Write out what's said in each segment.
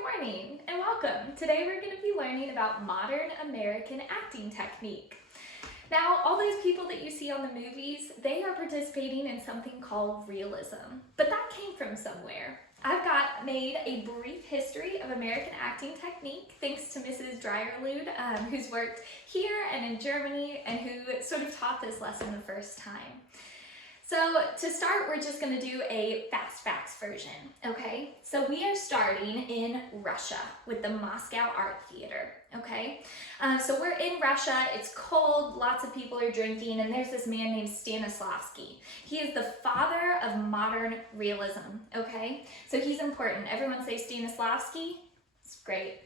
Good morning and welcome. Today we're going to be learning about modern American acting technique. Now, all those people that you see on the movies, they are participating in something called realism, but that came from somewhere. I've made a brief history of American acting technique thanks to Mrs. Dryerlude, who's worked here and in Germany and who sort of taught this lesson the first time. So to start, we're just going to do a fast facts version, okay? So we are starting in Russia with the Moscow Art Theater, okay? So we're in Russia, it's cold, lots of people are drinking, and there's this man named Stanislavski. He is the father of modern realism, okay? So he's important. Everyone say Stanislavski. It's great.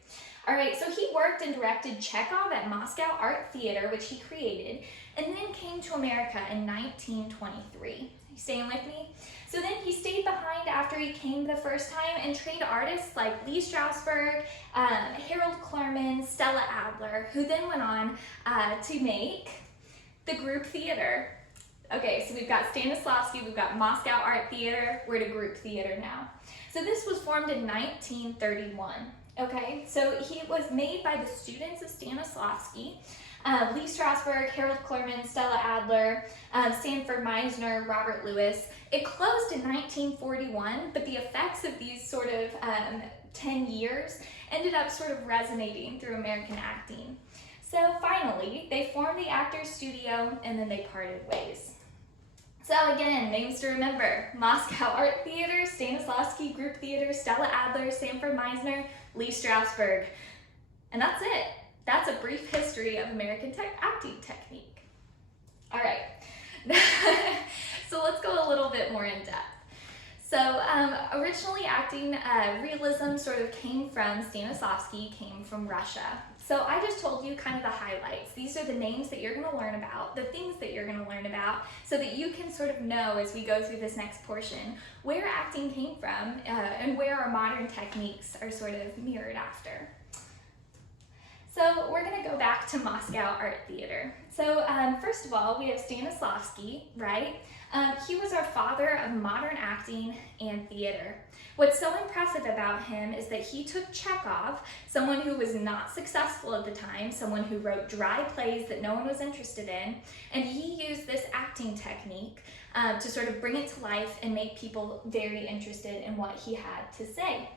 All right, so he worked and directed Chekhov at Moscow Art Theater, which he created, and then came to America in 1923. Are you staying with me? So then he stayed behind after he came the first time and trained artists like Lee Strasberg, Harold Clurman, Stella Adler, who then went on to make the group theater. Okay, so we've got Stanislavski, we've got Moscow Art Theater, we're at a group theater now. So this was formed in 1931. Okay, so he was made by the students of Stanislavski, Lee Strasberg, Harold Clurman, Stella Adler, Sanford Meisner, Robert Lewis. It closed in 1941, but the effects of these sort of 10 years ended up sort of resonating through American acting. So finally, they formed the Actors Studio and then they parted ways. So again, names to remember: Moscow Art Theater, Stanislavski Group Theater, Stella Adler, Sanford Meisner, Lee Strasberg. And that's it. That's a brief history of American acting technique. All right, so let's go a little bit more in depth. So originally acting, realism sort of came from, Stanislavski came from Russia. So I just told you kind of the highlights. These are the names that you're going to learn about, the things that you're going to learn about, so that you can sort of know as we go through this next portion where acting came from and where our modern techniques are sort of mirrored after. So we're going to go back to Moscow Art Theater. So first of all, we have Stanislavski, right? He was our father of modern acting and theater. What's so impressive about him is that he took Chekhov, someone who was not successful at the time, someone who wrote dry plays that no one was interested in, and he used this acting technique to sort of bring it to life and make people very interested in what he had to say.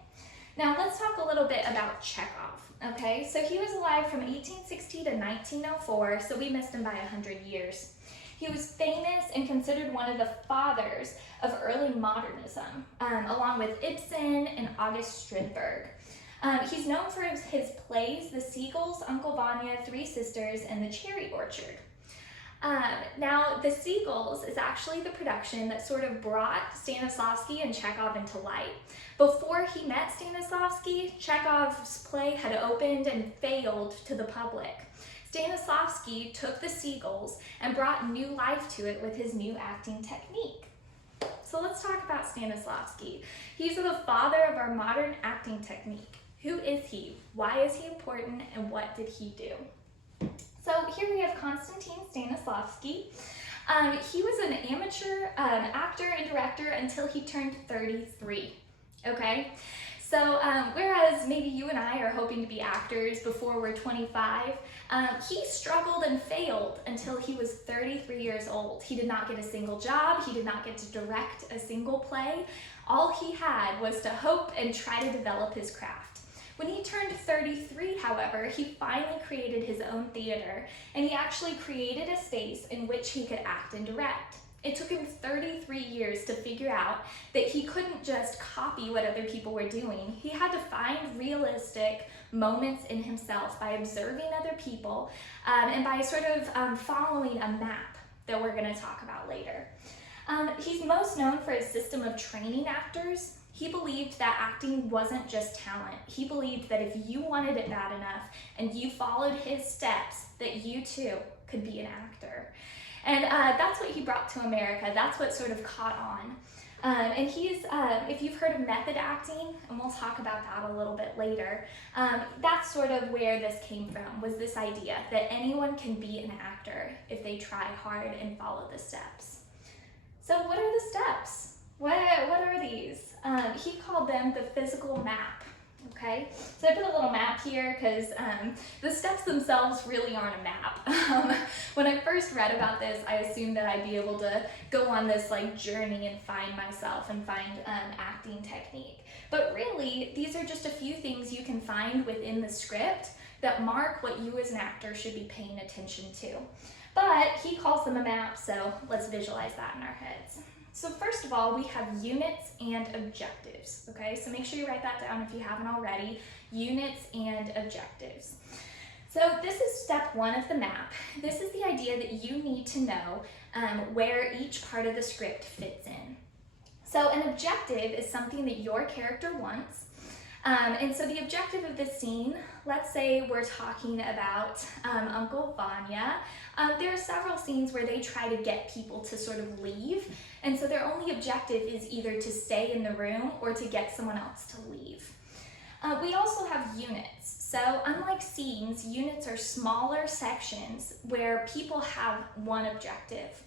Now let's talk a little bit about Chekhov, okay? So he was alive from 1860 to 1904, so we missed him by 100 years. He was famous and considered one of the fathers of early modernism, along with Ibsen and August Strindberg. He's known for his plays, The Seagulls, Uncle Vanya, Three Sisters, and The Cherry Orchard. Now, The Seagulls is actually the production that sort of brought Stanislavski and Chekhov into light. Before he met Stanislavski, Chekhov's play had opened and failed to the public. Stanislavski took The Seagulls and brought new life to it with his new acting technique. So let's talk about Stanislavski. He's the father of our modern acting technique. Who is he? Why is he important? And what did he do? So here we have Konstantin Stanislavski. He was an amateur actor and director until he turned 33, okay? So whereas maybe you and I are hoping to be actors before we're 25, he struggled and failed until he was 33 years old. He did not get a single job. He did not get to direct a single play. All he had was to hope and try to develop his craft. When he turned 33, however, he finally created his own theater, and he actually created a space in which he could act and direct. It took him 33 years to figure out that he couldn't just copy what other people were doing. He had to find realistic moments in himself by observing other people and by sort of following a map that we're going to talk about later. He's most known for his system of training actors. He believed that acting wasn't just talent. He believed that if you wanted it bad enough and you followed his steps, that you too could be an actor. And that's what he brought to America. That's what sort of caught on. And he's, if you've heard of method acting, and we'll talk about that a little bit later, that's sort of where this came from, was this idea that anyone can be an actor if they try hard and follow the steps. So what are the steps? What are these? He called them the physical map. Okay, so I put a little map here because the steps themselves really aren't a map. When I first read about this, I assumed that I'd be able to go on this like journey and find myself and find acting technique. But really, these are just a few things you can find within the script that mark what you as an actor should be paying attention to. But he calls them a map, so let's visualize that in our heads. So first of all, we have units and objectives, okay? So make sure you write that down if you haven't already, units and objectives. So this is step one of the map. This is the idea that you need to know where each part of the script fits in. So an objective is something that your character wants. And so the objective of this scene, let's say we're talking about Uncle Vanya. There are several scenes where they try to get people to sort of leave, and so their only objective is either to stay in the room or to get someone else to leave. We also have units. So unlike scenes, units are smaller sections where people have one objective.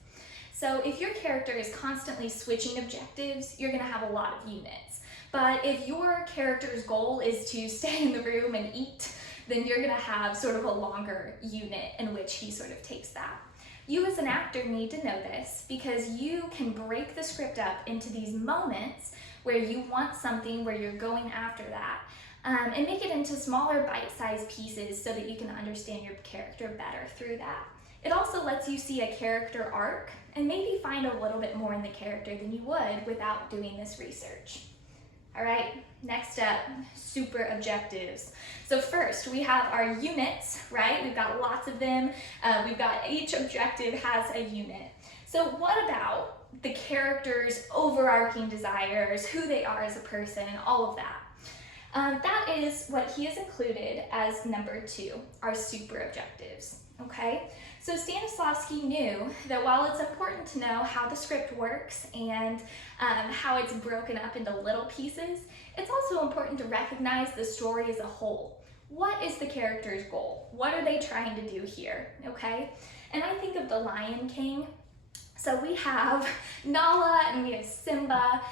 So if your character is constantly switching objectives, you're going to have a lot of units. But if your character's goal is to stay in the room and eat, then you're going to have sort of a longer unit in which he sort of takes that. You as an actor need to know this because you can break the script up into these moments where you want something, where you're going after that, and make it into smaller bite-sized pieces so that you can understand your character better through that. It also lets you see a character arc and maybe find a little bit more in the character than you would without doing this research. All right, next up, super objectives. So first we have our units, right? We've got lots of them. We've got each objective has a unit. So what about the character's overarching desires, who they are as a person, all of that? That is what he has included as number 2, our super objectives, okay? So Stanislavski knew that while it's important to know how the script works and how it's broken up into little pieces, it's also important to recognize the story as a whole. What is the character's goal? What are they trying to do here, okay? And I think of the Lion King. So we have Nala and we have Simba.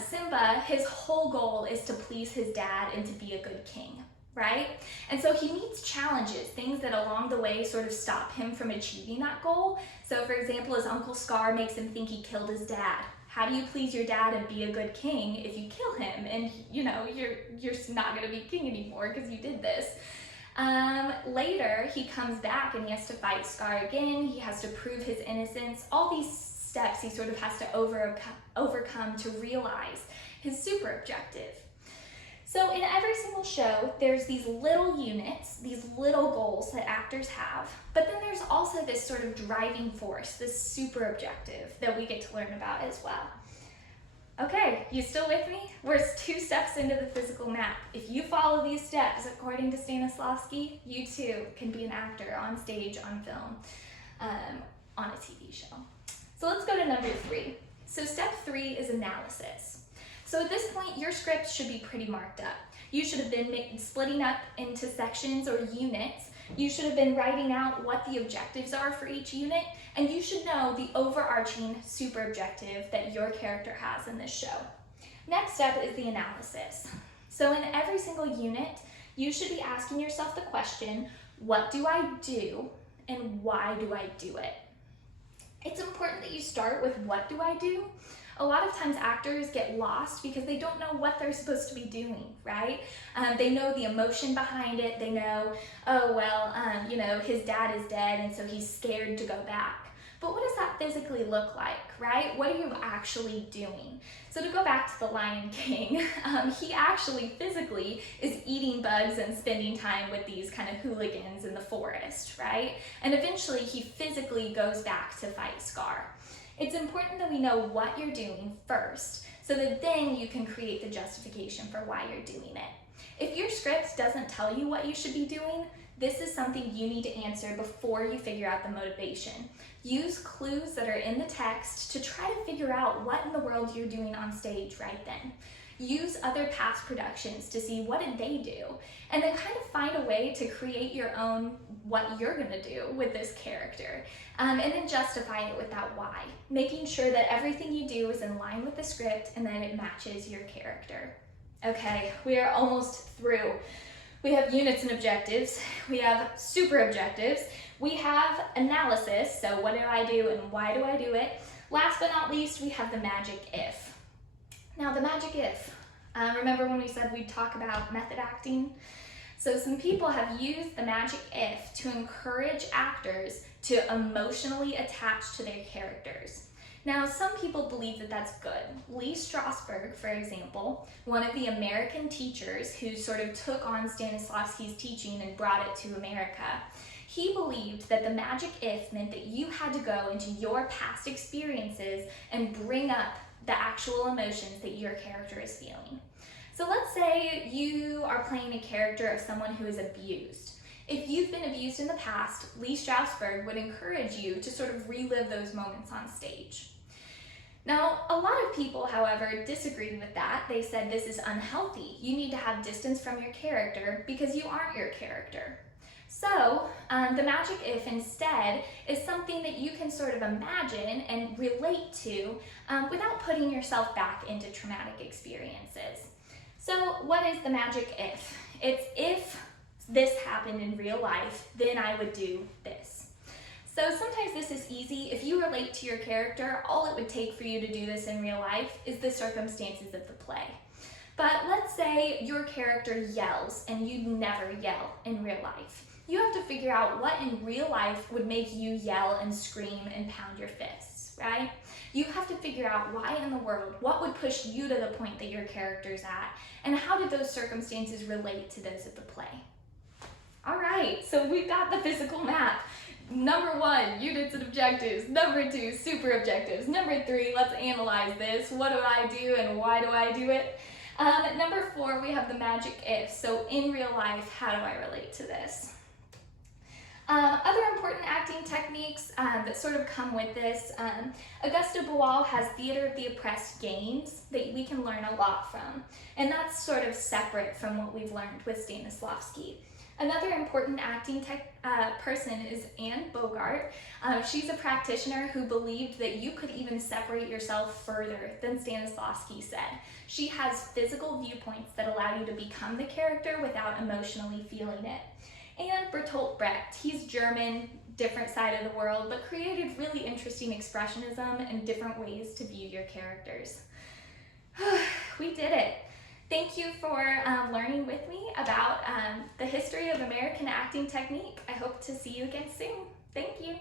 Simba, his whole goal is to please his dad and to be a good king, right? And so he meets challenges, things that along the way sort of stop him from achieving that goal. So for example, his Uncle Scar makes him think he killed his dad. How do you please your dad and be a good king if you kill him and you know you're not gonna be king anymore because you did this? Later, he comes back and he has to fight Scar again. He has to prove his innocence. All these steps he sort of has to overcome to realize his super objective. So in every single show, there's these little units, these little goals that actors have, but then there's also this sort of driving force, this super objective that we get to learn about as well. Okay, you still with me? We're 2 steps into the physical map. If you follow these steps, according to Stanislavski, you too can be an actor on stage, on film, on a TV show. So let's go to number 3. So step 3 is analysis. So at this point, your script should be pretty marked up. You should have been splitting up into sections or units. You should have been writing out what the objectives are for each unit, and you should know the overarching super objective that your character has in this show. Next step is the analysis. So in every single unit, you should be asking yourself the question, what do I do and why do I do it? It's important that you start with what do I do? A lot of times actors get lost because they don't know what they're supposed to be doing, right? They know the emotion behind it. They know, oh, well, you know, his dad is dead and so he's scared to go back. But what does that physically look like, right? What are you actually doing? So to go back to the Lion King, he actually physically is eating bugs and spending time with these kind of hooligans in the forest, right? And eventually he physically goes back to fight Scar. It's important that we know what you're doing first so that then you can create the justification for why you're doing it. If your script doesn't tell you what you should be doing, this is something you need to answer before you figure out the motivation. Use clues that are in the text to try to figure out what in the world you're doing on stage right then. Use other past productions to see what did they do, and then kind of find a way to create your own what you're gonna do with this character, and then justify it with that why, making sure that everything you do is in line with the script and then it matches your character. Okay, we are almost through. We have units and objectives, we have super objectives, we have analysis, so what do I do and why do I do it? Last but not least, we have the magic if. Now the magic if, remember when we said we'd talk about method acting? So some people have used the magic if to encourage actors to emotionally attach to their characters. Now, some people believe that that's good. Lee Strasberg, for example, one of the American teachers who sort of took on Stanislavski's teaching and brought it to America, he believed that the magic if meant that you had to go into your past experiences and bring up the actual emotions that your character is feeling. So let's say you are playing a character of someone who is abused. If you've been abused in the past, Lee Strasberg would encourage you to sort of relive those moments on stage. Now, a lot of people, however, disagreed with that. They said this is unhealthy. You need to have distance from your character because you aren't your character. So, the magic if instead is something that you can sort of imagine and relate to without putting yourself back into traumatic experiences. So, what is the magic if? It's if this happened in real life, then I would do this. So sometimes this is easy. If you relate to your character, all it would take for you to do this in real life is the circumstances of the play. But let's say your character yells and you never yell in real life. You have to figure out what in real life would make you yell and scream and pound your fists, right? You have to figure out why in the world, what would push you to the point that your character's at, and how did those circumstances relate to those of the play? All right, so we've got the physical map. Number 1, units and objectives. Number 2, super objectives. Number 3, let's analyze this. What do I do and why do I do it? Number 4, we have the magic if. So in real life, how do I relate to this? Other important acting techniques that sort of come with this, Augusta Boal has Theater of the Oppressed games that we can learn a lot from. And that's sort of separate from what we've learned with Stanislavski. Another important acting person is Anne Bogart. She's a practitioner who believed that you could even separate yourself further than Stanislavski said. She has physical viewpoints that allow you to become the character without emotionally feeling it. And Bertolt Brecht, he's German, different side of the world, but created really interesting expressionism and different ways to view your characters. We did it. Thank you for learning with me about the history of American acting technique. I hope to see you again soon. Thank you.